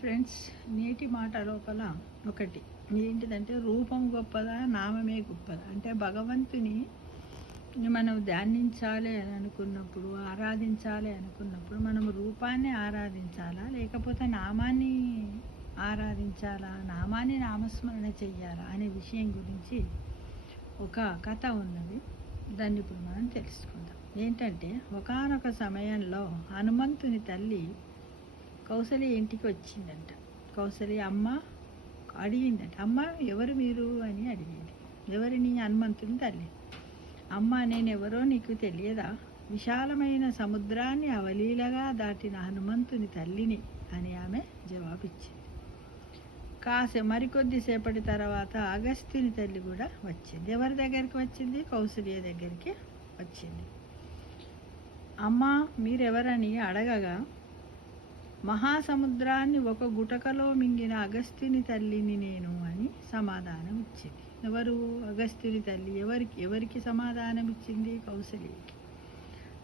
Friends, నేటి మాట లోపల ఒకటి ఏంటిదంటే, రూపం గొప్పదా నామమే గొప్పదా అంటే భగవంతుని మనం ధ్యానించాలి అని అనుకున్నప్పుడు, ఆరాధించాలి అనుకున్నప్పుడు మనం రూపాన్ని ఆరాధించాలా లేకపోతే నామాన్ని ఆరాధించాలా, నామాన్ని నామస్మరణ చెయ్యాలా అనే విషయం గురించి ఒక కథ ఉన్నది. దాన్ని ఇప్పుడు మనం తెలుసుకుందాం. ఏంటంటే, ఒకానొక సమయంలో హనుమంతుని తల్లి కౌసల్య ఇంటికి వచ్చిందంట. కౌసల్య అమ్మ అడిగిందంట, అమ్మ ఎవరు మీరు అని అడిగింది. ఎవరిని? హనుమంతుని తల్లి. అమ్మ నేనెవరో నీకు తెలియదా? విశాలమైన సముద్రాన్ని అవలీలగా దాటిన హనుమంతుని తల్లిని అని ఆమె జవాబిచ్చింది. మరికొద్దిసేపటి తర్వాత అగస్త్యుని తల్లి కూడా వచ్చింది. ఎవరి దగ్గరికి వచ్చింది? కౌసల్య దగ్గరికి వచ్చింది. అమ్మ మీరెవరని అడగగా, మహాసముద్రాన్ని ఒక గుటకలో మింగిన అగస్త్యుని తల్లిని నేను అని సమాధానం ఇచ్చింది. ఎవరు? అగస్త్యుని తల్లి. ఎవరికి సమాధానం ఇచ్చింది? కౌసల్యకి.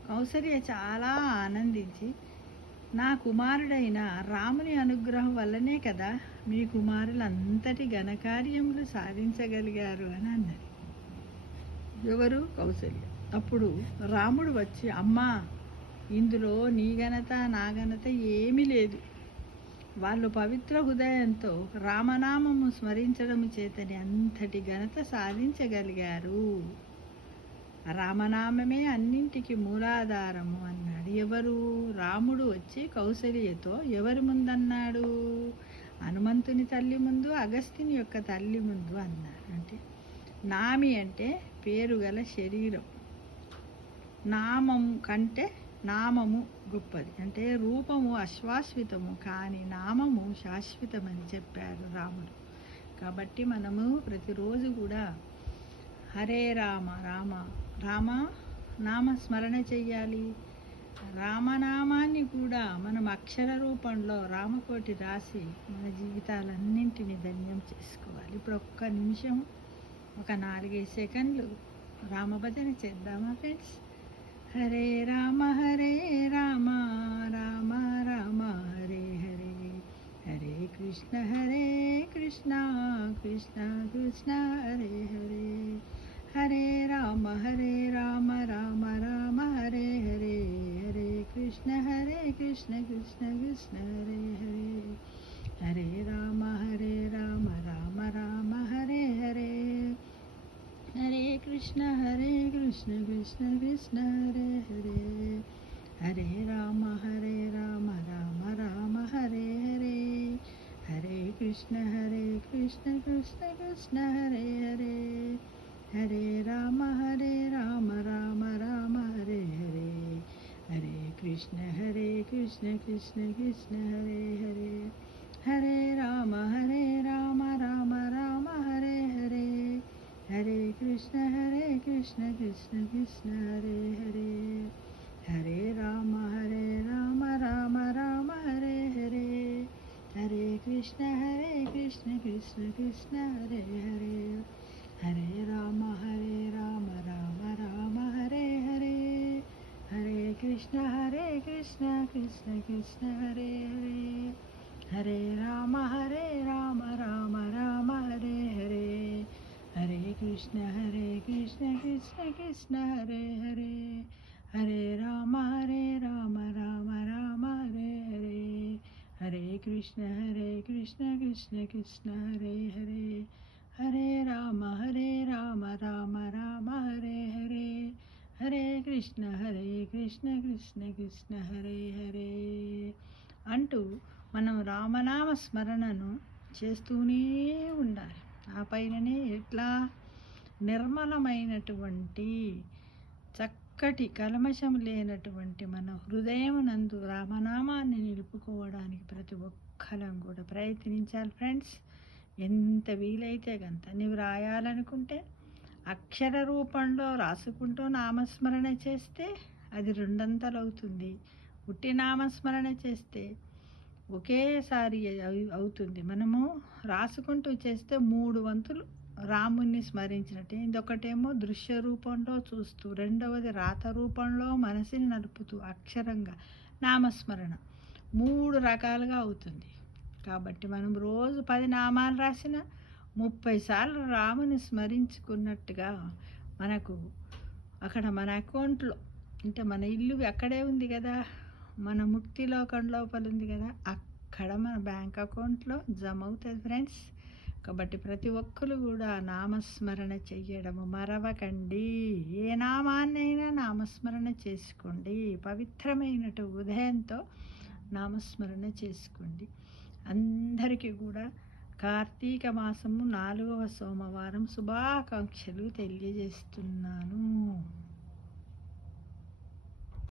కౌసల్య చాలా ఆనందించి, నా కుమారుడైన రాముని అనుగ్రహం వల్లనే కదా మీ కుమారులు అంతటి ఘనకార్యములు సాధించగలిగారు అని అన్నది. ఎవరు? కౌసల్య. అప్పుడు రాముడు వచ్చి, అమ్మా ఇందులో నీ ఘనత నా ఘనత ఏమీ లేదు. వాళ్ళు పవిత్ర హృదయంతో రామనామము స్మరించడము చేతనే అంతటి ఘనత సాధించగలిగారు. రామనామమే అన్నింటికి మూలాధారము అన్నాడు. ఎవరు? రాముడు వచ్చి కౌసల్యతో ఎవరి ముందన్నాడు? హనుమంతుని తల్లి ముందు, అగస్త్యుని యొక్క తల్లి ముందు అన్నాడు. అంటే నామి అంటే పేరు గల శరీరం, నామం కంటే నామము గొప్పది. అంటే రూపము అశాశ్వతము కానీ నామము శాశ్వతమని చెప్పారు రాముడు. కాబట్టి మనము ప్రతిరోజు కూడా హరే రామ రామ రామ నామ స్మరణ చెయ్యాలి. రామనామాన్ని కూడా మనం అక్షర రూపంలో రామకోటి రాసి మన జీవితాలన్నింటినీ ధన్యం చేసుకోవాలి. ఇప్పుడు ఒక్క నిమిషం, ఒక 4-5 సెకండ్లు రామభజన చేద్దామా ఫ్రెండ్స్? హరే రామ రామ రామ హరే హరే, హరే కృష్ణ కృష్ణ కృష్ణ హరే హరే, హరే రామ రామ రామ హరే హరే, హరే కృష్ణ కృష్ణ కృష్ణ హరే హరే, హరే రామ రామ రామ హరే హరే, హరే కృష్ణ కృష్ణ కృష్ణ హరే హరే, హరే రామ రామ రామ హరే హరే, హరే కృష్ణ కృష్ణ కృష్ణ హరే హరే, హరే రామ రామ హరే హరే, హరే కృష్ణ కృష్ణ కృష్ణ హరే హరే, హరే రామ రామ హరే హరే, హరే కృష్ణ కృష్ణ కృష్ణ హరే హరే, హరే రామ రామ హరే హరే, హరే కృష్ణ కృష్ణ హరే హరే, హరే రామ రామ హరే హరే, హరే కృష్ణ కృష్ణ కృష్ణ హరే హరే, హరే రామ రామ హరే హరే, హరే కృష్ణ కృష్ణ హరే హరే, హరే రామ రామ హరే హరే, హరే కృష్ణ కృష్ణ హరే హరే, హరే రామ రామ హరే హరే, హరే కృష్ణ కృష్ణ హరే హరే అంటూ మనం రామనామ స్మరణను చేస్తూనే ఉండాలి. ఆ పైననే ఎట్లా నిర్మలమైనటువంటి చక్కటి కల్మషం లేనటువంటి మన హృదయం నందు రామనామాన్ని నిలుపుకోవడానికి ప్రతి ఒక్కరం కూడా ప్రయత్నించాలి ఫ్రెండ్స్. ఎంత వీలైతే గంత నీవు రాయాలనుకుంటే అక్షర రూపంలో రాసుకుంటూ నామస్మరణ చేస్తే అది 2 అవుతుంది. ఉట్టి నామస్మరణ చేస్తే ఒకేసారి అవుతుంది. మనము రాసుకుంటూ చేస్తే 3 వంతులు రాముణ్ణి స్మరించినట్టే. ఇదొకటేమో దృశ్య రూపంలో చూస్తూ, రెండవది రాత రూపంలో మనసుని నడుపుతూ అక్షరంగా నామస్మరణ 3 రకాలుగా అవుతుంది. కాబట్టి మనం రోజు 10 నామాలు రాసిన 30 సార్లు రాముని స్మరించుకున్నట్టుగా మనకు అక్కడ మన అకౌంట్లో, అంటే మన ఇల్లు అక్కడే ఉంది కదా, మన ముక్తి లోకం లోపల ఉంది కదా, అక్కడ మన బ్యాంక్ అకౌంట్లో జమ అవుతుంది ఫ్రెండ్స్. కాబట్టి ప్రతి ఒక్కరు కూడా నామస్మరణ చెయ్యడము మరవకండి. ఏ నామాన్నైనా నామస్మరణ చేసుకోండి. పవిత్రమైనటు ఉదయంతో నామస్మరణ చేసుకోండి. అందరికీ కూడా కార్తీక మాసము 4వ సోమవారం శుభాకాంక్షలు తెలియజేస్తున్నాను.